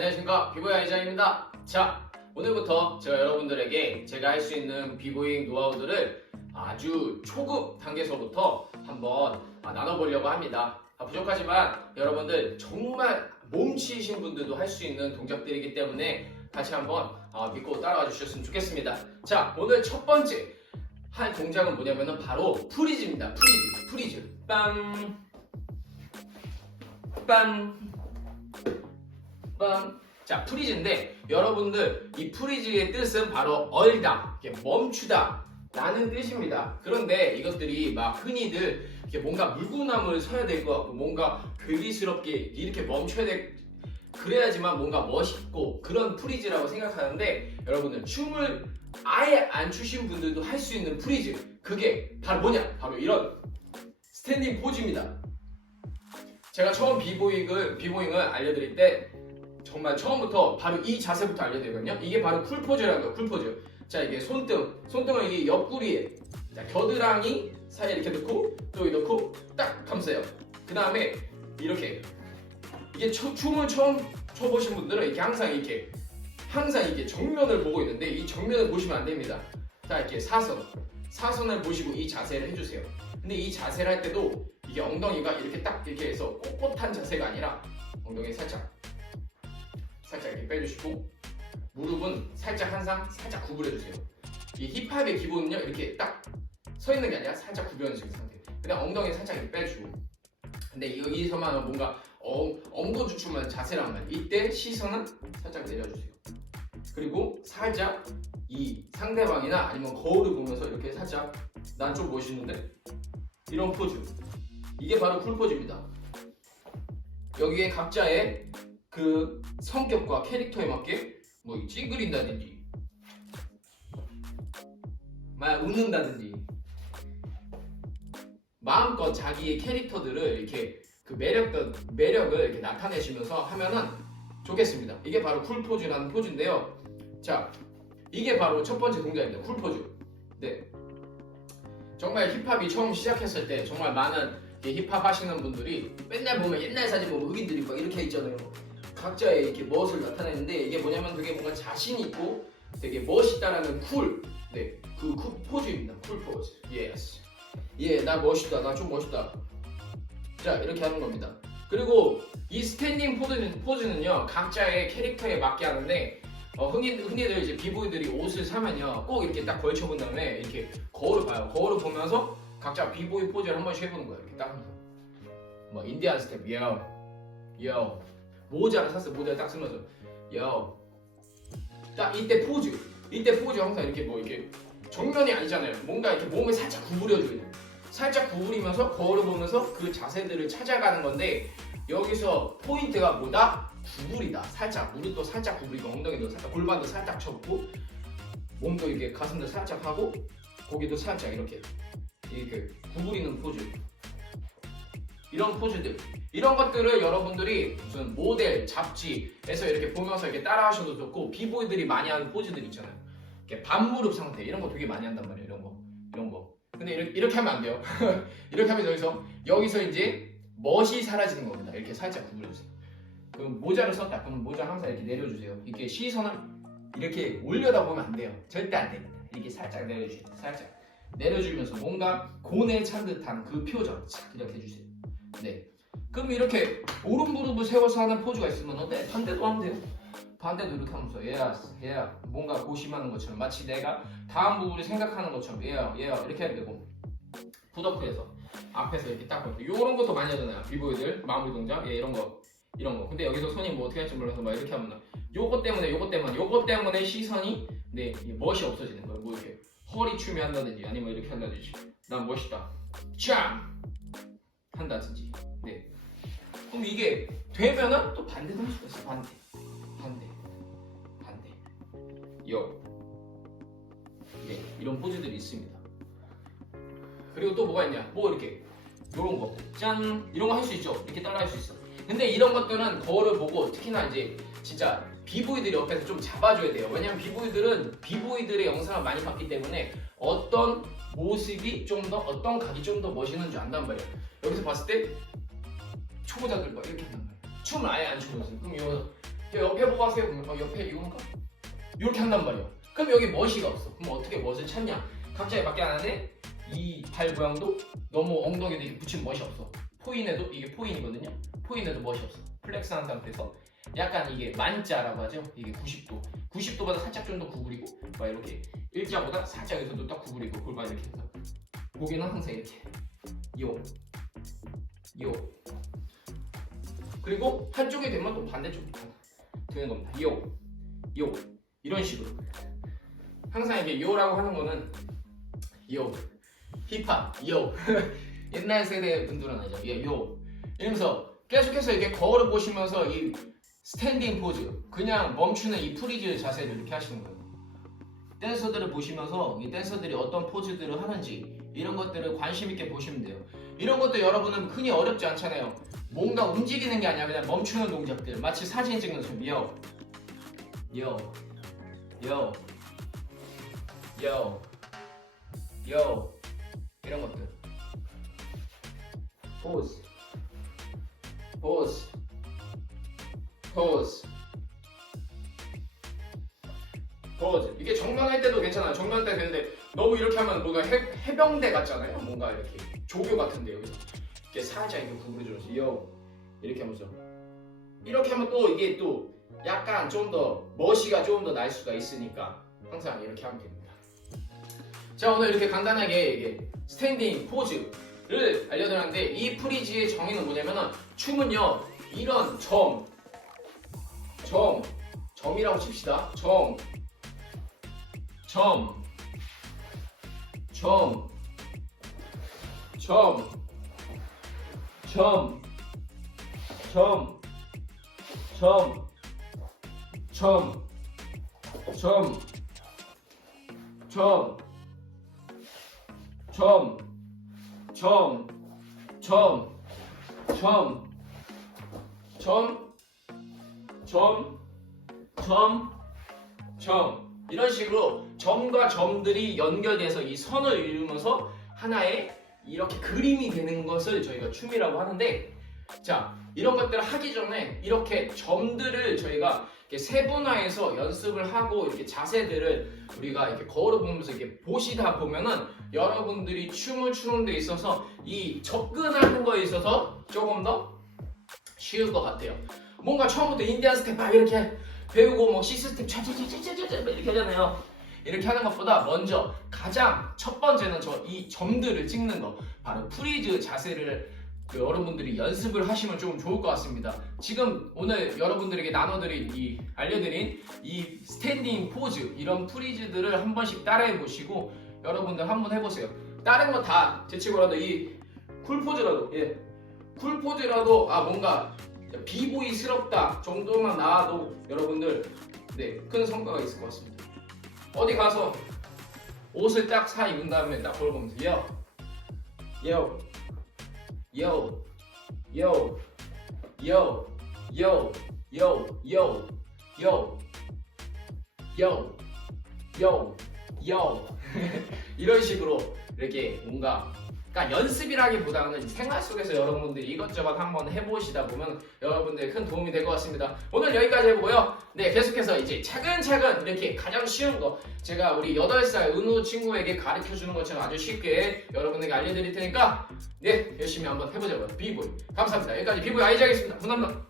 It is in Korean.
안녕하십니까 비보이 아이자입니다. 자 오늘부터 제가 여러분들에게 제가 할 수 있는 비보잉 노하우들을 아주 초급 단계에서부터 한번 아, 나눠보려고 합니다. 아, 부족하지만 여러분들 정말 몸치신 분들도 할 수 있는 동작들이기 때문에 같이 한번 아, 믿고 따라와 주셨으면 좋겠습니다. 자 오늘 첫 번째 할 동작은 뭐냐면은 바로 프리즈입니다. 프리즈, 프리즈. 빰, 빰, 빰. 자, 프리즈인데 여러분들 이 프리즈의 뜻은 바로 얼다, 멈추다 라는 뜻입니다. 그런데 이것들이 막 흔히들 이렇게 뭔가 물구나무를 서야 될 것 같고 뭔가 괴기스럽게 이렇게 멈춰야 될 그래야지만 뭔가 멋있고 그런 프리즈라고 생각하는데 여러분들 춤을 아예 안 추신 분들도 할 수 있는 프리즈 그게 바로 뭐냐? 바로 이런 스탠딩 포즈입니다. 제가 처음 비보잉을 비보잉을 알려드릴 때 정말 처음부터 바로 이 자세부터 알려드리거든요. 이게 바로 쿨 포즈라는 거예요. 쿨 포즈. 자 이게 손등, 손등을 이게 옆구리에 자, 겨드랑이 사이에 이렇게 넣고 또 여기 넣고 딱 감싸요. 그 다음에 이렇게 이게 처- 춤을 처음 춰보신 분들은 이렇게 항상 이렇게 항상 이렇게 정면을 보고 있는데 이 정면을 보시면 안 됩니다. 자 이렇게 사선, 사선을 보시고 이 자세를 해주세요. 근데 이 자세를 할 때도 이게 엉덩이가 이렇게 딱 이렇게 해서 꼿꼿한 자세가 아니라 엉덩이 살짝 살짝 이렇게 빼주시고 무릎은 살짝 항상 살짝 구부려주세요. 이 힙합의 기본은요 이렇게 딱 서 있는 게 아니라 살짝 구부려주는 상태. 그냥 엉덩이 살짝 이렇게 빼주고. 근데 여기서만 뭔가 엉, 엉거주춤한 자세란 말이에요. 이때 시선은 살짝 내려주세요. 그리고 살짝 이 상대방이나 아니면 거울을 보면서 이렇게 살짝 난 좀 멋있는데 이런 포즈. 이게 바로 쿨 포즈입니다. 여기에 각자의 그 성격과 캐릭터에 맞게 뭐 찡그린다든지 막 웃는다든지 마음껏 자기의 캐릭터들을 이렇게 그 매력 매력을 이렇게 나타내시면서 하면은 좋겠습니다. 이게 바로 쿨 포즈라는 포즈인데요. 자, 이게 바로 첫 번째 동작입니다. 쿨 포즈. 네. 정말 힙합이 처음 시작했을 때 정말 많은 힙합 하시는 분들이 맨날 보면 옛날 사진 보면 흑인들이 막 이렇게 있잖아요. 각자의 이렇게 멋을 나타내는데 이게 뭐냐면 되게 뭔가 자신 있고 되게 멋있다라는 쿨, 네, 그쿨 포즈입니다. 쿨 포즈. 예스. 예, 나 멋있다. 나 좀 멋있다. 자, 이렇게 하는 겁니다. 그리고 이 스탠딩 포즈는, 포즈는요, 각자의 캐릭터에 맞게 하는데, 어, 흔히, 흔히들 이제 비보이들이 옷을 사면요, 꼭 이렇게 딱 걸쳐본 다음에 이렇게 거울을 봐요. 거울을 보면서 각자 비보이 포즈를 한 번씩 해보는 거예요. 이렇게 딱 하면서. 뭐, 인디안 스텝, 요, 요. 모자를 샀어요. 모자를 딱 쓰면서, 요. 딱 이때 포즈. 이때 포즈 항상 이렇게 뭐, 이렇게 정면이 아니잖아요. 뭔가 이렇게 몸을 살짝 구부려줘야 돼요. 살짝 구부리면서 거울을 보면서 그 자세들을 찾아가는 건데 여기서 포인트가 뭐다? 구부리다. 살짝 무릎도 살짝 구부리고 엉덩이도 살짝 골반도 살짝 접고 몸도 이렇게 가슴도 살짝 하고 고개도 살짝 이렇게 이렇게 구부리는 포즈. 이런 포즈들 이런 것들을 여러분들이 무슨 모델 잡지에서 이렇게 보면서 이렇게 따라하셔도 좋고 비보이들이 많이 하는 포즈들 있잖아요. 이렇게 반무릎 상태 이런 거 되게 많이 한단 말이에요. 이런 거 이런 거. 근데 이렇게, 이렇게 하면 안 돼요. 이렇게 하면 여기서 여기서 이제 멋이 사라지는 겁니다. 이렇게 살짝 구부려주세요. 그럼 모자를 썼다. 그럼 모자 항상 이렇게 내려주세요. 이렇게 시선을 이렇게 올려다 보면 안 돼요. 절대 안 됩니다. 이렇게 살짝 내려주세요. 살짝 내려주면서 뭔가 고뇌에 찬 듯한 그 표정 착 이렇게 해주세요. 네. 그럼 이렇게 오른 무릎을 세워서 하는 포즈가 있으면 네, 반대도 하면 돼요. 반대도 이렇게 하면서 예야 예야 뭔가 고심하는 것처럼 마치 내가 다음 부분을 생각하는 것처럼 예야 예야 이렇게 하면 되고. 푸드업해서 앞에서 이렇게 딱 보고 이런 것도 많이 하잖아요. 비보이들 마무리 동작 예 이런 거 이런 거. 근데 여기서 손이 뭐 어떻게 할지 몰라서 막 이렇게 하면 요거 때문에 요거 때문에 요거 때문에 시선이 네 멋이 없어지는 거예요. 뭐 이렇게 허리 춤이 한다든지 아니면 이렇게 한다든지. 난 멋있다. 짱 한다든지. 네. 그럼 이게 되면은 또 반대도 할 수가 있어 반대. 반대. 반대. 여. 네, 이런 포즈들이 있습니다. 그리고 또 뭐가 있냐? 뭐 이렇게. 요런 거짠. 이런 거 할 수 있죠. 이렇게 따라 할 수 있어. 근데 이런 것들은 거울을 보고 특히나 이제 진짜 비보이들이 옆에서 좀 잡아줘야 돼요 왜냐면 비보이들은 비보이들의 영상을 많이 봤기 때문에 어떤 모습이 좀 더 어떤 각이 좀 더 멋있는 줄 안단 말이에요 여기서 봤을 때 초보자들 막 이렇게 한단 말이에요 춤을 아예 안 추고 있어요 그럼 이거 저 옆에 보고 하세요. 그러면 어, 옆에 이건가? 이렇게 한단 말이야. 그럼 여기 멋이가 없어. 그럼 어떻게 멋을 찾냐? 각자의 밖에 안 하는데 이발 모양도 너무 엉덩이에 이렇게 붙이면 멋이 없어. 포인에도 이게 포인이거든요. 포인에도 멋이 없어. 플렉스한 상태에서 약간 이게 만자라고 하죠. 이게 90도. 90도보다 살짝 좀 더 구부리고 막 이렇게 일자보다 살짝 여기서도 딱 구부리고 골반 이렇게 해서 고개는 항상 이렇게 요, 요. 그리고 한쪽이 되면 또 반대쪽 되는 겁니다. 요, 요 이런 식으로 항상 이게 요라고 하는 거는 요 힙합 요 옛날 세대 분들은 알죠. 예, 요 이러면서 계속해서 이렇게 거울을 보시면서 이 스탠딩 포즈. 그냥 멈추는 이 프리즈 자세를 이렇게 하시는 거예요. 댄서들을 보시면서 이 댄서들이 어떤 포즈들을 하는지 이런 것들을 관심 있게 보시면 돼요. 이런 것도 여러분은 흔히 어렵지 않잖아요. 뭔가 움직이는 게 아니라 그냥 멈추는 동작들. 마치 사진 찍는 좀 요, 요, 요, 요, 요 이런 것들. 포즈 포즈 포즈 포즈 이게 정면할 때도 괜찮아요. 정면할 때 되는데 너무 이렇게 하면 뭔가 해, 해병대 같잖아요. 뭔가 이렇게 조교 같은데 여기서. 이렇게 살짝 이렇게 구부려주면서 요 이렇게 하면서. 이렇게 하면 또 이게 또 약간 좀 더 멋이가 좀 더 날 수가 있으니까 항상 이렇게 하면 됩니다. 자 오늘 이렇게 간단하게 이게 스탠딩 포즈를 알려드렸는데 이 프리즈의 정의는 뭐냐면은 춤은요 이런 점, 점, 점이라고 칩시다. 점, 점, 점, 점, 점, 점, 점, 점, 점, 점, 점, 점, 점, 점, 점, 점, 점, 점 이런 식으로 점과 점들이 연결돼서 이 선을 이루면서 하나의 이렇게 그림이 되는 것을 저희가 춤이라고 하는데 자 이런 것들을 하기 전에 이렇게 점들을 저희가 이렇게 세분화해서 연습을 하고 이렇게 자세들을 우리가 이렇게 거울을 보면서 이렇게 보시다 보면은 여러분들이 춤을 추는 데 있어서 이 접근하는 거에 있어서 조금 더 쉬울 것 같아요. 뭔가 처음부터 인디안 스텝 막 이렇게 배우고 뭐 C 스텝 차차차차차차 이렇게 하잖아요. 이렇게 하는 것보다 먼저 가장 첫 번째는 저 이 점들을 찍는 거 바로 프리즈 자세를 그 여러분들이 연습을 하시면 좀 좋을 것 같습니다. 지금 오늘 여러분들에게 나눠드린 이 알려드린 이 스탠딩 포즈 이런 프리즈들을 한 번씩 따라해 보시고 여러분들 한번 해보세요. 다른 거 다 제치고라도 이 쿨 포즈라도 예. 쿨 포즈라도 아 뭔가 비보이스럽다 정도만 나와도 여러분들 네, 큰 성과가 있을 것 같습니다. 어디 가서 옷을 딱 사 입은 다음에 딱 거울 보면서 요, 요, 요, 요, 요, 요, 요, 요, 요, 요, 요, 요 이런 식으로 이렇게 뭔가 그러니까 연습이라기보다는 생활 속에서 여러분들이 이것저것 한번 해보시다 보면 여러분들 큰 도움이 될 것 같습니다. 오늘 여기까지 해보고요. 네, 계속해서 이제 차근차근 이렇게 가장 쉬운 거 제가 우리 8살 은우 친구에게 가르쳐 주는 것처럼 아주 쉽게 여러분에게 알려드릴 테니까 네, 열심히 한번 해보자고요. 비보이. 감사합니다. 여기까지 비보이 아이작이었습니다. 감사합니다.